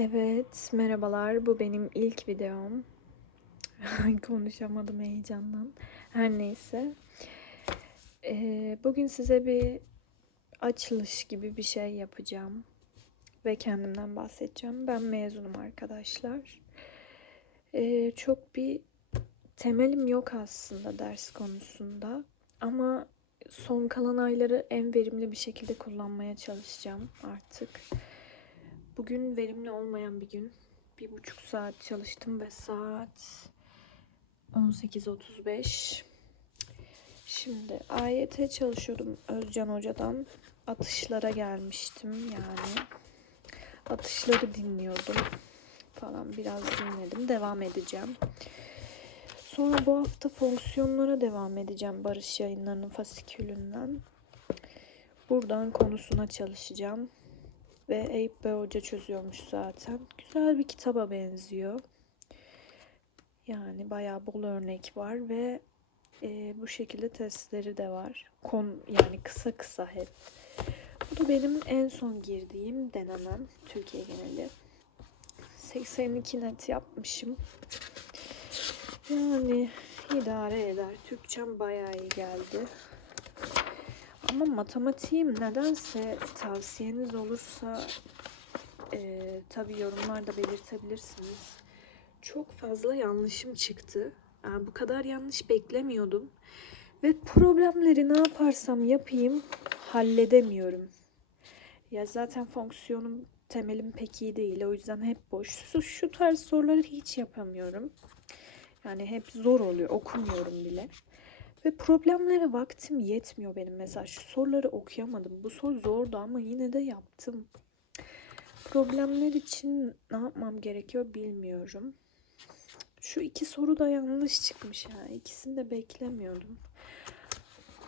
Evet, merhabalar. Bu benim ilk videom. Konuşamadım heyecandan. Her neyse. Ee, bugün size bir açılış gibi bir şey yapacağım. Ve kendimden bahsedeceğim. Ben mezunum arkadaşlar. Ee, çok bir temelim yok aslında ders konusunda. Ama son kalan ayları en verimli bir şekilde kullanmaya çalışacağım artık. Bugün verimli olmayan bir gün. Bir buçuk saat çalıştım ve saat 18.35. Şimdi AYT çalışıyordum Özcan Hoca'dan. Atışlara gelmiştim yani. Atışları dinliyordum falan biraz dinledim. Devam edeceğim. Sonra bu hafta fonksiyonlara devam edeceğim Barış yayınlarının fasikülünden. Buradan konusuna çalışacağım. Ve Eyüp Bey Hoca çözüyormuş zaten. Güzel bir kitaba benziyor. Yani bayağı bol örnek var ve e, bu şekilde testleri de var. Kon yani kısa kısa hep. Bu da benim en son girdiğim denemem Türkiye geneli. 82 net yapmışım. Yani idare eder. Türkçem bayağı iyi geldi. Ama matematiğim nedense tavsiyeniz olursa e, tabii yorumlarda belirtebilirsiniz. Çok fazla yanlışım çıktı. Yani bu kadar yanlış beklemiyordum. Ve problemleri ne yaparsam yapayım halledemiyorum. Ya zaten fonksiyonum temelim pek iyi değil. O yüzden hep boş. Şu, şu tarz soruları hiç yapamıyorum. Yani hep zor oluyor. Okumuyorum bile. Ve problemlere vaktim yetmiyor benim. Mesela şu soruları okuyamadım. Bu soru zordu ama yine de yaptım. Problemler için ne yapmam gerekiyor bilmiyorum. Şu iki soru da yanlış çıkmış ya. İkisini de beklemiyordum.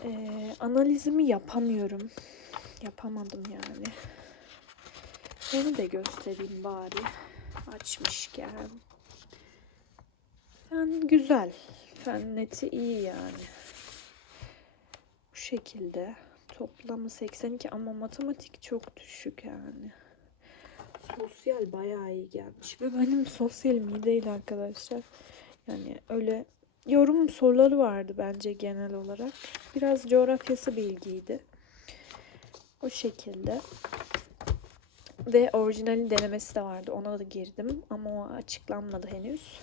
Ee, analizimi yapamıyorum. Yapamadım yani. Onu da göstereyim bari. Açmışken. Yani güzel. Fen neti iyi yani. Şekilde. Toplamı 82 ama matematik çok düşük yani. Sosyal bayağı iyi gelmiş. Ve benim sosyalim iyi değil arkadaşlar. Yani öyle yorum soruları vardı bence genel olarak. Biraz coğrafyası bilgiydi. O şekilde. Ve orijinalin denemesi de vardı. Ona da girdim ama o açıklanmadı henüz.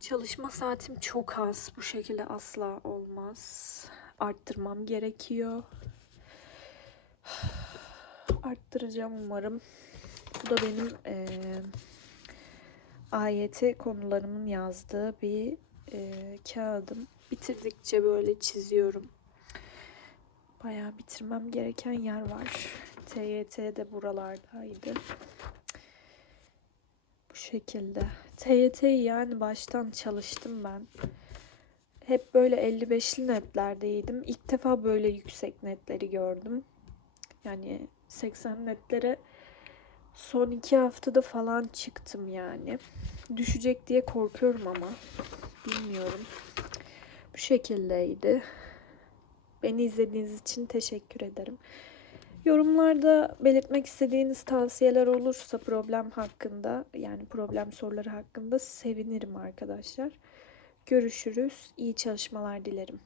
Çalışma saatim çok az. Bu şekilde asla olmaz. Arttırmam gerekiyor. Arttıracağım umarım. Bu da benim eee AYT konularımın yazdığı bir eee, kağıdım. Bitirdikçe böyle çiziyorum. Bayağı bitirmem gereken yer var. TYT de buralardaydı. Bu şekilde. TYT'yi yani baştan çalıştım ben. Hep böyle 55'li netlerdeydim. İlk defa böyle yüksek netleri gördüm. Yani 80 netlere son iki haftada falan çıktım yani. Düşecek diye korkuyorum ama. Bilmiyorum. Bu şekildeydi. Beni izlediğiniz için teşekkür ederim. Yorumlarda belirtmek istediğiniz tavsiyeler olursa problem hakkında yani problem soruları hakkında sevinirim arkadaşlar. Görüşürüz. İyi çalışmalar dilerim.